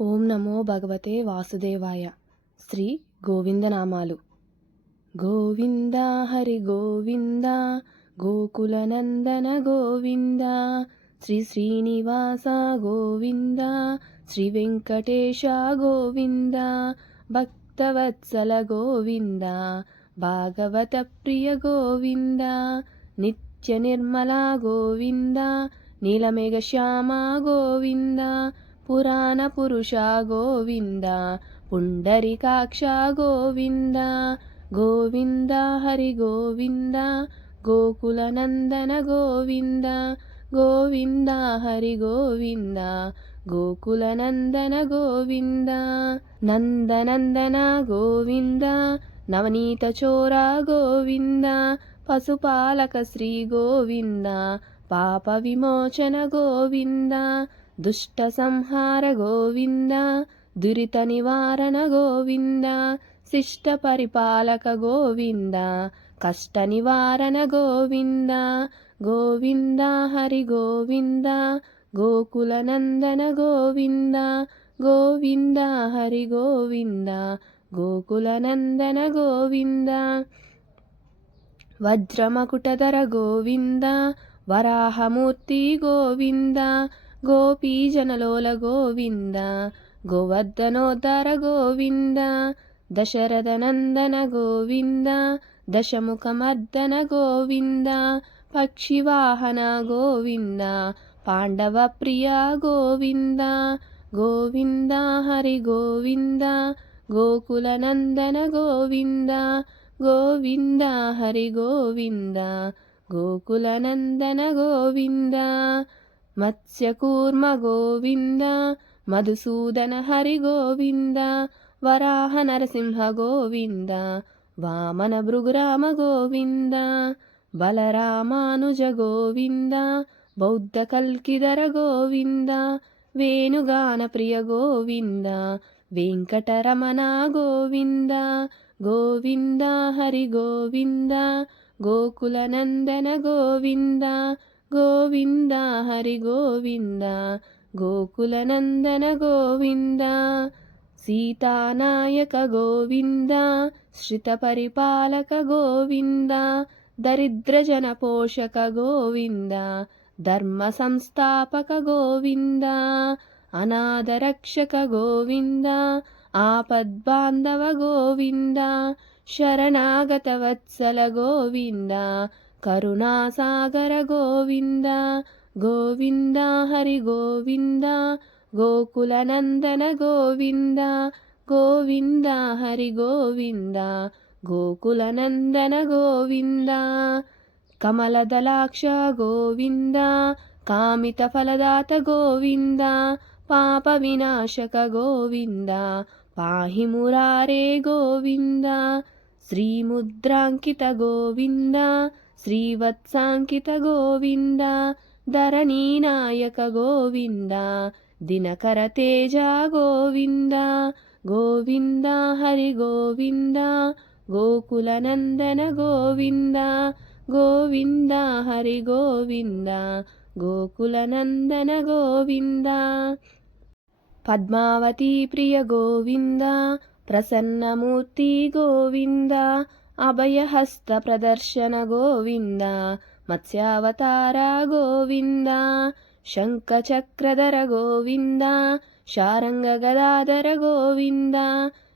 ఓం నమో భగవతే వాసుదేవాయ. శ్రీ గోవిందనామాలు. గోవింద హరి గోవింద, గోకులనందన గోవింద, శ్రీ శ్రీనివాస గోవింద, శ్రీ వెంకటేశ గోవింద, భక్తవత్సల గోవింద, భాగవత ప్రియ గోవింద, నిత్య నిర్మల గోవింద, నీలమేఘ శ్యామ గోవింద, పురాణ పురుష గోవింద, పుండరీకాక్ష గోవింద, గోవింద హరి గోవింద, గోకులనందన గోవింద, గోవింద హరి గోవింద, గోకులనందన గోవింద, నందనందన గోవింద, నవనీత చోర గోవింద, పశుపాలక శ్రీ గోవింద, పాప విమోచన గోవింద, దుష్ట సంహార గోవింద, దురిత నివారణ గోవింద, శిష్ట పరిపాలక గోవింద, కష్ట నివారణ గోవింద, గోవింద హరి గోవింద, గోకులనందన గోవింద, గోవింద హరి గోవింద, గోకులనందన గోవింద, వజ్రమకుటధర గోవింద, వరాహమూర్తి గోవింద, గోపీజనలోల గోవింద, గోవర్ధనోద్ధర గోవింద, దశరథనందన గోవింద, దశముఖమర్దన గోవింద, పక్షివాహన గోవింద, పాండవ ప్రియ గోవింద, గోవింద హరి గోవింద, గోకులనందన గోవింద, గోవింద హరి గోవింద, గోకులనందన గోవింద, మత్స్యకూర్మ గోవింద, మధుసూదన హరి గోవింద, వరాహ నరసింహ గోవింద, వామన భృగురామ గోవింద, బలరామానుజ గోవింద, బౌద్ధ కల్కిధర గోవింద, వేణుగాన ప్రియ గోవింద, వెంకటరమణ గోవింద, గోవింద హరి గోవింద, గోకులనందన గోవింద, గోవింద హరి గోవింద, గోకులనందన గోవింద, సీతానాయక గోవింద, శ్రిత పరిపాలక గోవింద, దరిద్రజన పోషక గోవింద, ధర్మ సంస్థాపక గోవింద, అనాథరక్షక గోవింద, ఆపద్బాంధవ గోవింద, శరణాగత వత్సల గోవింద, కరుణాసాగర గోవింద, గోవింద హరి గోవింద, గోకులనందన గోవింద, గోవింద హరి గోవింద, గోకులనందన గోవింద, కమలదళాక్ష గోవింద, కామిత ఫలదాత గోవింద, పాప వినాశక గోవింద, పాహి మురారే గోవింద, శ్రీముద్రాంకిత గోవింద, శ్రీవత్సాంకిత గోవింద, ధరణీనాయక గోవింద, దినకర తేజ గోవింద, గోవింద హరి గోవింద, గోకులనందన గోవింద, గోవింద హరి గోవింద, గోకులనందన గోవింద, పద్మావతి ప్రియ గోవింద, ప్రసన్నమూర్తి గోవింద, అభయహస్త ప్రదర్శన గోవింద, మత్స్యావతార గోవింద, శంఖచక్రధర గోవింద, శారంగ గదాధర గోవింద,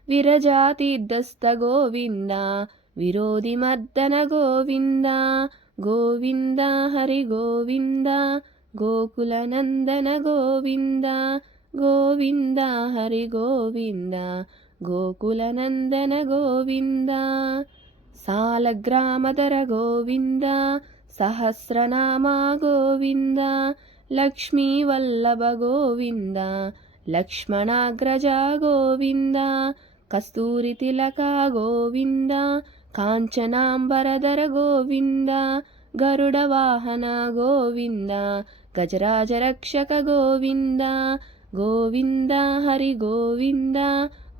విరజాతీర్థస్థ గోవింద, విరోధి మర్దన గోవింద, గోవింద హరి గోవింద, గోకులనందన గోవింద, గోవింద హరి గోవింద, గోకులనందన గోవింద, సాలగ్రామధర గోవింద, సహస్రనామ గోవింద, లక్ష్మీ వల్లభ గోవింద, లక్ష్మణాగ్రజ గోవింద, కస్తూరి తిలక గోవింద, కాంచనాంబరధర గోవింద, గరుడ వాహన గోవింద, గజరాజ రక్షక గోవింద, గోవింద హరి గోవింద,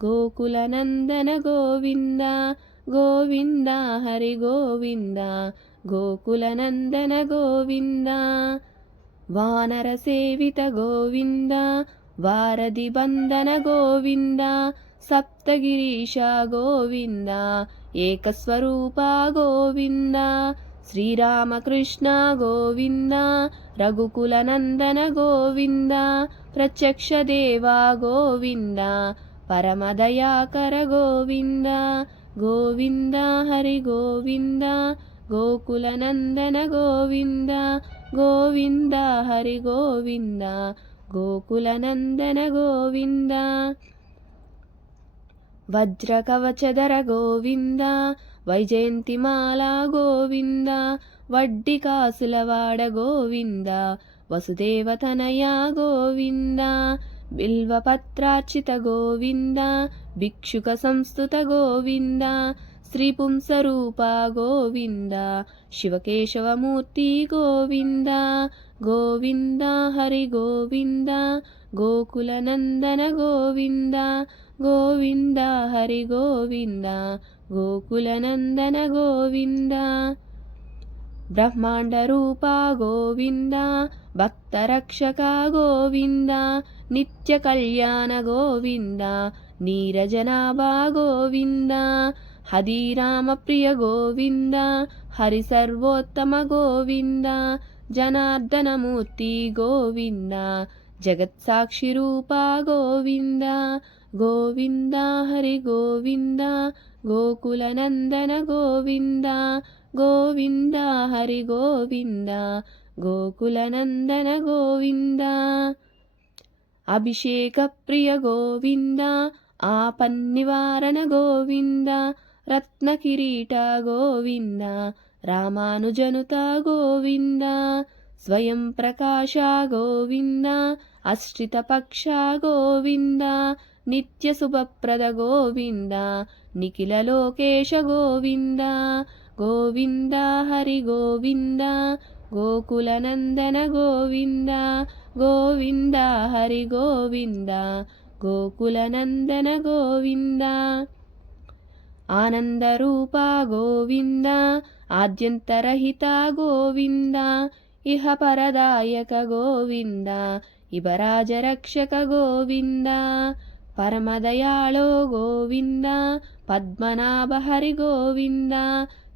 గోకులనందన గోవింద, గోవింద హరి గోవింద, గోకులనందన గోవింద, వానర సేవిత గోవింద, ವಾರಧಿ ಬಂಧನ ಗೋವಿಂದ ಸಪ್ತಗಿರೀಶ ಗೋವಿಂದ ಏಕಸ್ವರೂಪ ಗೋವಿಂದ ಶ್ರೀರಾಮಕೃಷ್ಣ ಗೋವಿಂದ ರಘುಕುಲ ನಂದನ ಗೋವಿಂದ ಪ್ರತ್ಯಕ್ಷ ದೇವ ಗೋವಿಂದ ಪರಮದಯಾಕರ ಗೋವಿಂದ ಗೋವಿಂದ ಹರಿ ಗೋವಿಂದ ಗೋಕುಲ ನಂದನ ಗೋವಿಂದ ಗೋವಿಂದ ಹರಿ ಗೋವಿಂದ ಗೋಕುಲ ನಂದನ ಗೋವಿಂದ ವಜ್ರ ಕವಚಧರ ಗೋವಿಂದ ವೈಜಯಂತಿಮಾಲಾ ಗೋವಿಂದ ವಡ್ಡಿ ಕಾಸುಲವಾಡ ಗೋವಿಂದ ವಸುದೇವತನಯ ಗೋವಿಂದ ಬಿಲ್ವಪತ್ರಾರ್ಚಿತ ಗೋವಿಂದ ಭಿಕ್ಷುಕ ಸಂಸ್ತುತ ಗೋವಿಂದ ಶ್ರೀಪುಂಸರೂಪ ಗೋವಿಂದ ಶಿವಕೇಶವಮೂರ್ತಿ ಗೋವಿಂದ ಗೋವಿಂದ ಹರಿ ಗೋವಿಂದ ಗೋಕುಲ ನಂದನ ಗೋವಿಂದ ಗೋವಿಂದ ಹರಿ ಗೋವಿಂದ ಗೋಕುಲ ನಂದನ ಗೋವಿಂದ ಬ್ರಹ್ಮಾಂಡ ರೂಪ ಗೋವಿಂದ ಭಕ್ತರಕ್ಷಕ ಗೋವಿಂದ ನಿತ್ಯ ಕಲ್ಯಾಣ ಗೋವಿಂದ ನೀರಜನಾಭ ಗೋವಿಂದ ಹದಿರಾಮ ಪ್ರಿಯ ಗೋವಿಂದ ಹರಿ ಸರ್ವೋತ್ತಮ ಗೋವಿಂದ ಜನಾರ್ದನ ಮೂರ್ತಿ ಗೋವಿಂದ ಜಗತ್ಸಾಕ್ಷಿ ರೂಪ ಗೋವಿಂದ ಗೋವಿಂದ ಹರಿ ಗೋವಿಂದ ಗೋಕುಲ ನಂದನ ಗೋವಿಂದ ಗೋವಿಂದ ಹರಿ ಗೋವಿಂದ ಗೋಕುಲ ನಂದನ ಗೋವಿಂದ ಅಭಿಷೇಕ ಪ್ರಿಯ ಗೋವಿಂದ ಆಪನ್ನಿವಾರಣ ಗೋವಿಂದ ರತ್ನ ಕಿರೀಟ ಗೋವಿಂದ ರಾಮಾನುಜನುತ ಗೋವಿಂದ ಸ್ವಯಂ ಪ್ರಕಾಶ ಗೋವಿಂದ ಅಶ್ರಿತ ಪಕ್ಷ ಗೋವಿಂದ ನಿತ್ಯ ಶುಭಪ್ರದ ಗೋವಿಂದ ನಿಖಿಲ ಲೋಕೇಶ ಗೋವಿಂದ ಗೋವಿಂದ ಹರಿ ಗೋವಿಂದ ಗೋಕುಲ ನಂದನ ಗೋವಿಂದ ಗೋವಿಂದ ಹರಿ ಗೋವಿಂದ ಗೋಕುಲ ನಂದನ ಗೋವಿಂದ ಆನಂದ ರೂಪ ಗೋವಿಂದ ಆದ್ಯಂತರಹಿತ ಗೋವಿಂದ ಇಹ ಪರದಾಯಕ ಗೋವಿಂದ ಇಬರಾಜ ರಕ್ಷಕ ಗೋವಿಂದ ಪರಮದಯಾಳೋ ಗೋವಿಂದ ಪದ್ಮನಾಭ ಹರಿ ಗೋವಿಂದ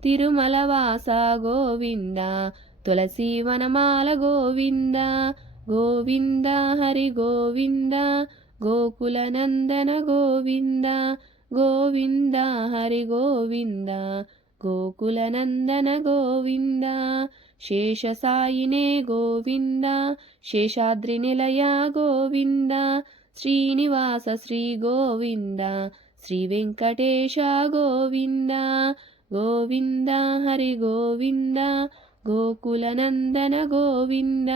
ತಿರುಮಲವಾಸ ಗೋವಿಂದ ತುಳಸಿ ವನಮಾಲ ಗೋವಿಂದ ಗೋವಿಂದ ಹರಿ ಗೋವಿಂದ ಗೋಕುಲ ನಂದನ ಗೋವಿಂದ ಗೋವಿಂದ ಹರಿ ಗೋವಿಂದ ಗೋಕುಲ ನಂದನ ಗೋವಿಂದ ಶೇಷಸಾಯಿನೇ ಗೋವಿಂದ ಶೇಷಾದ್ರಿ ನಿಲಯ ಗೋವಿಂದ ಶ್ರೀನಿವಾಸ ಶ್ರೀ ಗೋವಿಂದ ಶ್ರೀ ವೆಂಕಟೇಶ ಗೋವಿಂದ ಗೋವಿಂದ ಹರಿ ಗೋವಿಂದ ಗೋಕುಲ ನಂದನ ಗೋವಿಂದ